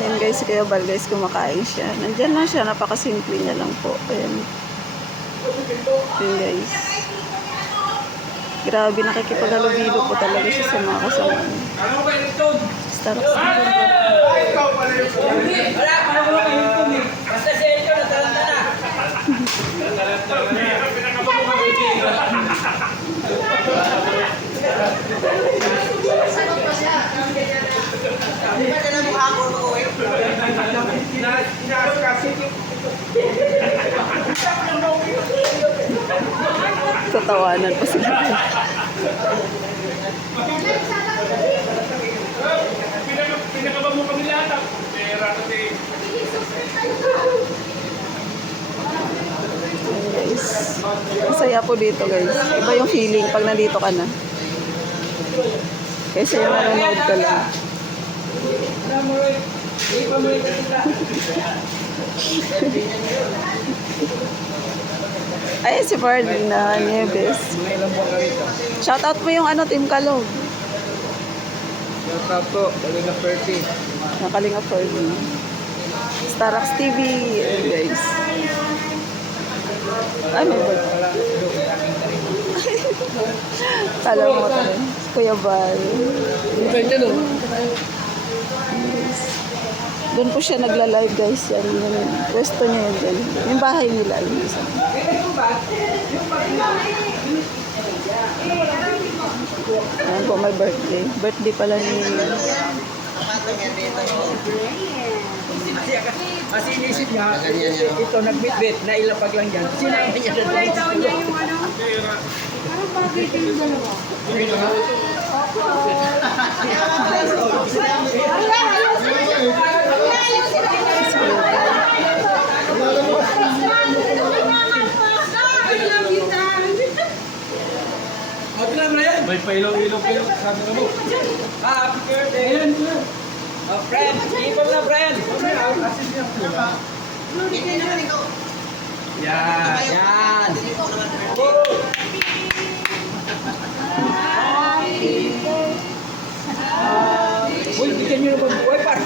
Ayan guys, si Kuya Bal guys, kumakain siya. Nandyan lang siya, napakasimple niya lang po. Ayan. Ayan guys. Grabe, nakikipaghalubilo po talaga siya sa mga kasama niya. Starbucks. Wala, parang wala kayo ito eh. Basta siya ito, natalanta na. Tatawanan pa sila. Pinakaba mo kami lahat. Pera kasi. Guys, masaya po dito guys. Iba yung feeling pag nandito ka na. Kaysa yung nanonood ka lang. Ay, si Ferdinand Nieves. Shoutout mo yung ano, Team Kalog. Shoutout po, Kalinga Percy. Nakalinga Ferdinand. Starbucks TV. Ayan, guys. Ay, may bird. Tala mo ito rin. Kuya Bal. Doon po siya nagla-live guys. Yan, yung pwesto niya yun. Dyan. Yung bahay nila. Yung isa. Ayan po, may birthday. Birthday pala ni... Kasi inisip niya, ito nagbitbit na ilapag lang yan. Sinabi niya na Kulay daw niya yung ano. Parang bagay din yung dalawa. May pailaw-ilaw kayo. Sabi ka mo. happy birthday! Oh, friend! Ipon na, friend! Yan! Yan! Uy, bigyan nyo na ba? Uy, par!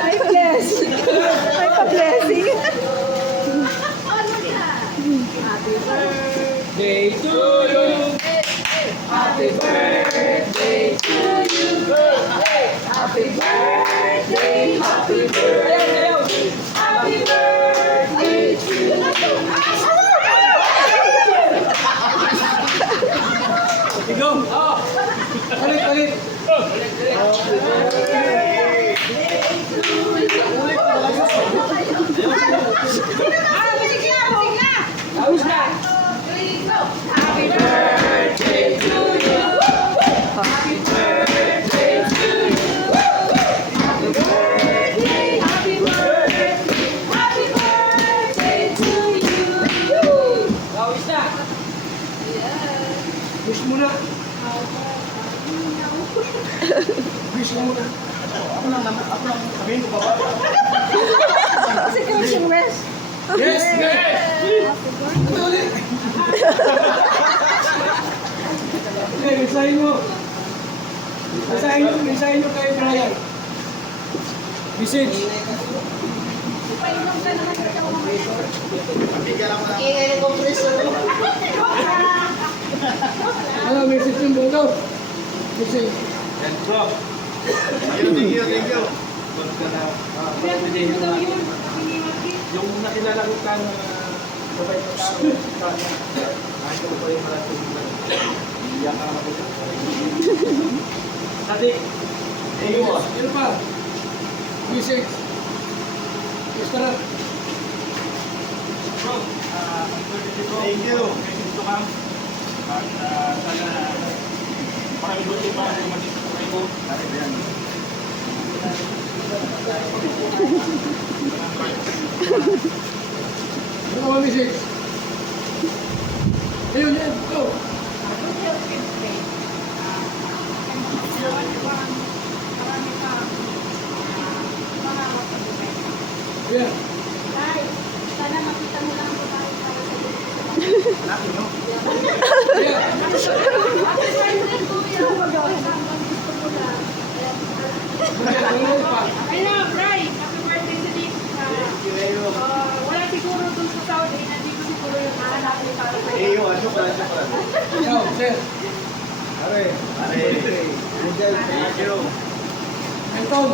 Ay, blessing. Ay, pa-blessing. Day to you! Happy birthday to you! Happy birthday! Happy birthday! Happy birthday to you! Ikaw! Oh! Palit, palit! Happy birthday to you! Tapos na! Happy birthday to you! Happy birthday to you! Happy birthday! Happy birthday! Happy birthday to you! Tapos na! Wish mo na! Wish mo na! Ako lang sabihin ko ba? Kasi Chris yung wish. Yes! Yes! Ito ulit! Okay, mensahin mo. Mensahin mo kay Brian. Message. Ano, message yung bulo? Message. And bro. Thank you. Yung nakilala ko kang sabay ko tao. Kahit ko pa yung maratong iyak ka naman ko. Sadik. Ano pa? Message. Gusto na. Bro, thank you. Dito ka. At sana maraming buti pa ang magiging sa ko. Ano ka message? Ayun, yan. Go. Yeah. Sana makita mo lang po tayo. Hello, Bray! Happy birthday to Nick. Wala siguro dun sa Saudi. Nandito siguro yung mahanapin para sa'yo. Yo, sir. Anton,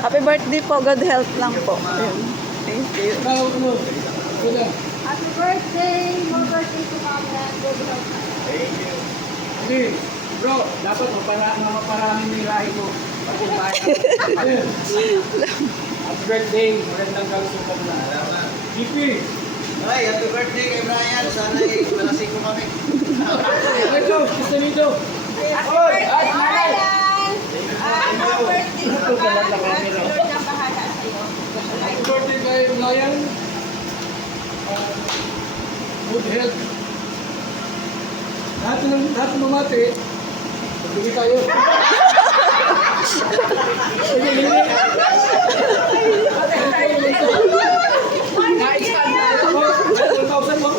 Happy birthday po. Good health lang po. Ayan. Thank you. ikaw, ano? Kuya. Happy birthday! More birthday to come and good health. Hindi, bro, dapat maparami mo yung lahi mo. Pagpuntahan ka. Happy birthday, magandang kalusugan na. GP, Ay, happy birthday kay Brian. Sana'y malasing ko kami. ito, gusto nito. Happy birthday, Brian! Happy birthday Ito, kalat na camera. Lord ang bahala sa'yo. Happy birthday kay Brian. Good health. Lahat ng mamati, magbigay tayo. Na-expand na ito. 1,000 mo.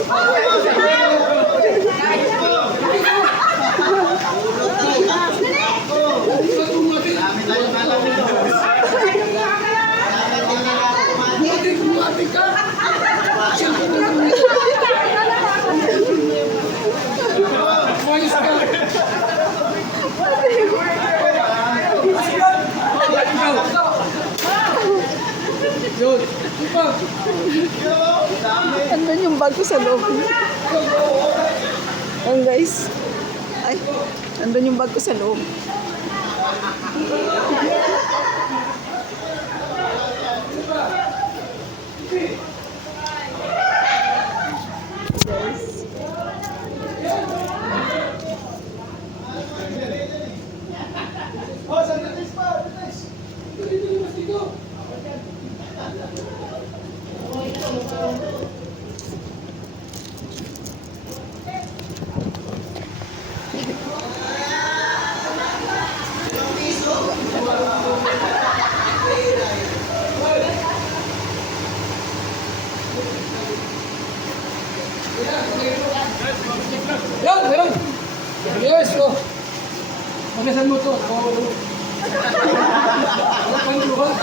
Bumati ka. Umayos ka. Yun. Ipa. Andun yung bag ko sa loob. Ayan guys. Ay, andun yung bag ko sa loob. Guys. Yan, meron. Yes, oh. Magasan mo to. Pangluhan.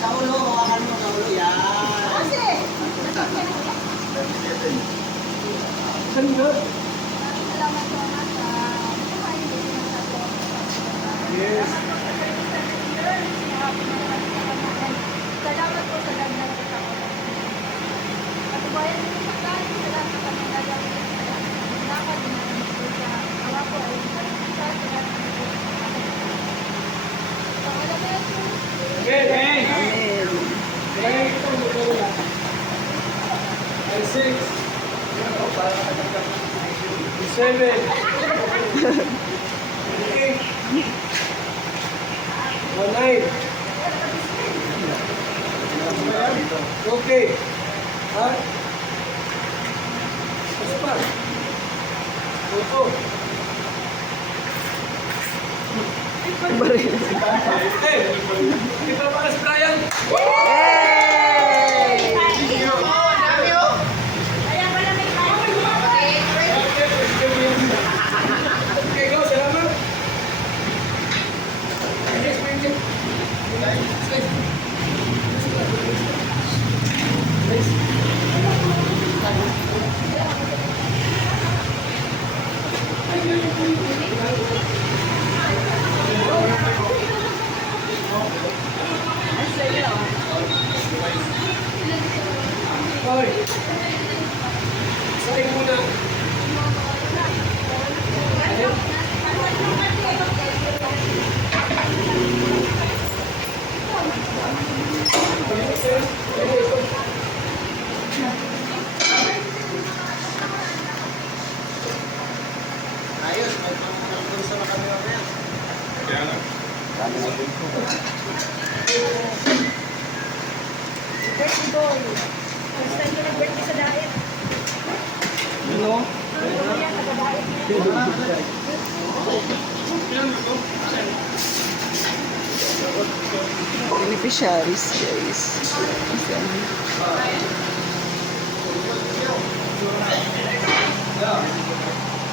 Sa ulo, hawakan mo sa ulo. Yan. Saan mo? Yes. Salamat po sa dagdag sa katubayan mo sa kanin. Salamat sa kami nagawin sa dapat din po sa awa po ay sa Okay, okay. Amen. Kaya ito mo ito lang. Ay, 6. 7. 9. Okay. Ha? Kasi pa? Ito. Baril. Hey! Kita pa kasi Brian? Yay! Okay, go. Salamat. Next, next. Hoy. Sakay muna. Ayos, may pangkalkulsa na kami mamaya. birthday boy. First time ko nag-birthday sa diet. Ano? Yan, nag-diet niya. Beneficiaries guys. Ayan.